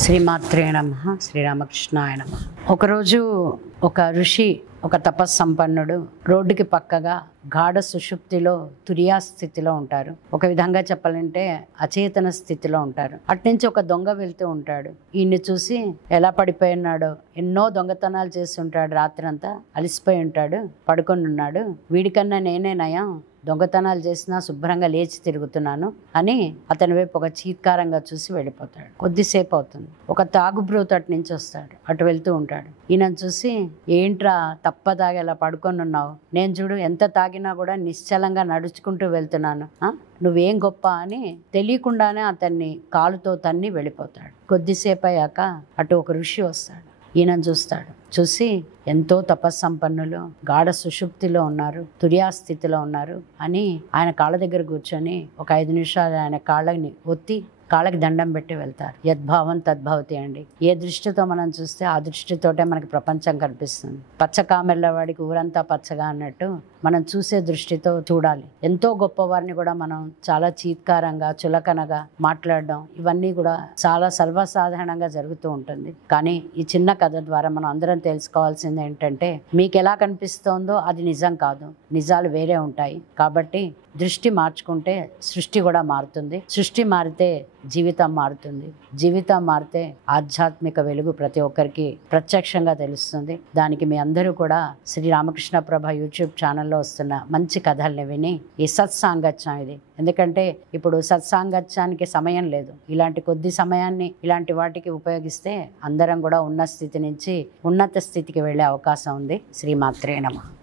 శ్రీమాత్రే నమః. శ్రీరామకృష్ణాయ నమః. ఒకరోజు ఒక ఋషి, ఒక తపస్సంపన్నుడు రోడ్డుకి పక్కగా గాఢ సుషుప్తిలో తురియా స్థితిలో ఉంటారు. ఒక విధంగా చెప్పాలంటే అచేతన స్థితిలో ఉంటారు. అట్నుంచి ఒక దొంగ వెళ్తూ ఉంటాడు. ఈయన్ని చూసి ఎలా పడిపోయి ఉన్నాడో, ఎన్నో దొంగతనాలు చేసి ఉంటాడు, రాత్రంతా అలసిపోయి ఉంటాడు, పడుకొని ఉన్నాడు. వీడికన్నా నేనే నయం, దొంగతనాలు చేసినా శుభ్రంగా లేచి తిరుగుతున్నాను అని అతని వైపు ఒక చీత్కారంగా చూసి వెళ్ళిపోతాడు. కొద్దిసేపు అవుతుంది. ఒక తాగుబ్రోతు అటు నుంచి వస్తాడు, అటు వెళ్తూ ఉంటాడు. ఈయన చూసి, ఏంట్రా తప్పదాగి అలా పడుకొని ఉన్నావు, నేను చూడు ఎంత తాగినా కూడా నిశ్చలంగా నడుచుకుంటూ వెళ్తున్నాను, నువ్వేం గొప్ప అని తెలియకుండానే అతన్ని కాలుతో తన్ని వెళ్ళిపోతాడు. కొద్దిసేపు అయ్యాక అటు ఒక ఋషి వస్తాడు. ఈయన చూస్తాడు. చూసి, ఎంతో తపస్సంపన్నులు, గాఢ సుషుప్తిలో ఉన్నారు, తుర్యాస్థితిలో ఉన్నారు అని ఆయన కాళ్ళ దగ్గర కూర్చొని ఒక 5 నిమిషాలు ఆయన కాళ్ళని ఒత్తి కాళ్ళకి దండం పెట్టి వెళ్తారు. యద్భావం తద్భవతి అండి. ఏ దృష్టితో మనం చూస్తే ఆ దృష్టితోటే మనకి ప్రపంచం కనిపిస్తుంది. పచ్చ కామెర్ల వాడికి ఊరంతా పచ్చగా అన్నట్టు మనం చూసే దృష్టితో చూడాలి. ఎంతో గొప్పవారిని కూడా మనం చాలా చీత్కారంగా, చులకనగా మాట్లాడడం, ఇవన్నీ కూడా చాలా సర్వసాధారణంగా జరుగుతూ ఉంటుంది. కానీ ఈ చిన్న కథ ద్వారా మనం అందరం తెలుసుకోవాల్సింది ఏంటంటే, మీకు ఎలా కనిపిస్తోందో అది నిజం కాదు, నిజాలు వేరే ఉంటాయి. కాబట్టి దృష్టి మార్చుకుంటే సృష్టి కూడా మారుతుంది. సృష్టి మారితే జీవితం మారుతుంది. జీవితం మారితే ఆధ్యాత్మిక వెలుగు ప్రతి ఒక్కరికి ప్రత్యక్షంగా తెలుస్తుంది. దానికి మీ అందరూ కూడా శ్రీ రామకృష్ణ ప్రభ యూట్యూబ్ ఛానల్లో వస్తున్న మంచి కథల్ని విని ఈ సత్సాంగత్యం ఇది. ఎందుకంటే ఇప్పుడు సత్సాంగత్యానికి సమయం లేదు. ఇలాంటి కొద్ది సమయాన్ని ఇలాంటి వాటికి ఉపయోగిస్తే అందరం కూడా ఉన్న స్థితి నుంచి ఉన్నత స్థితికి వెళ్ళే అవకాశం ఉంది. శ్రీమాత్రే నమః.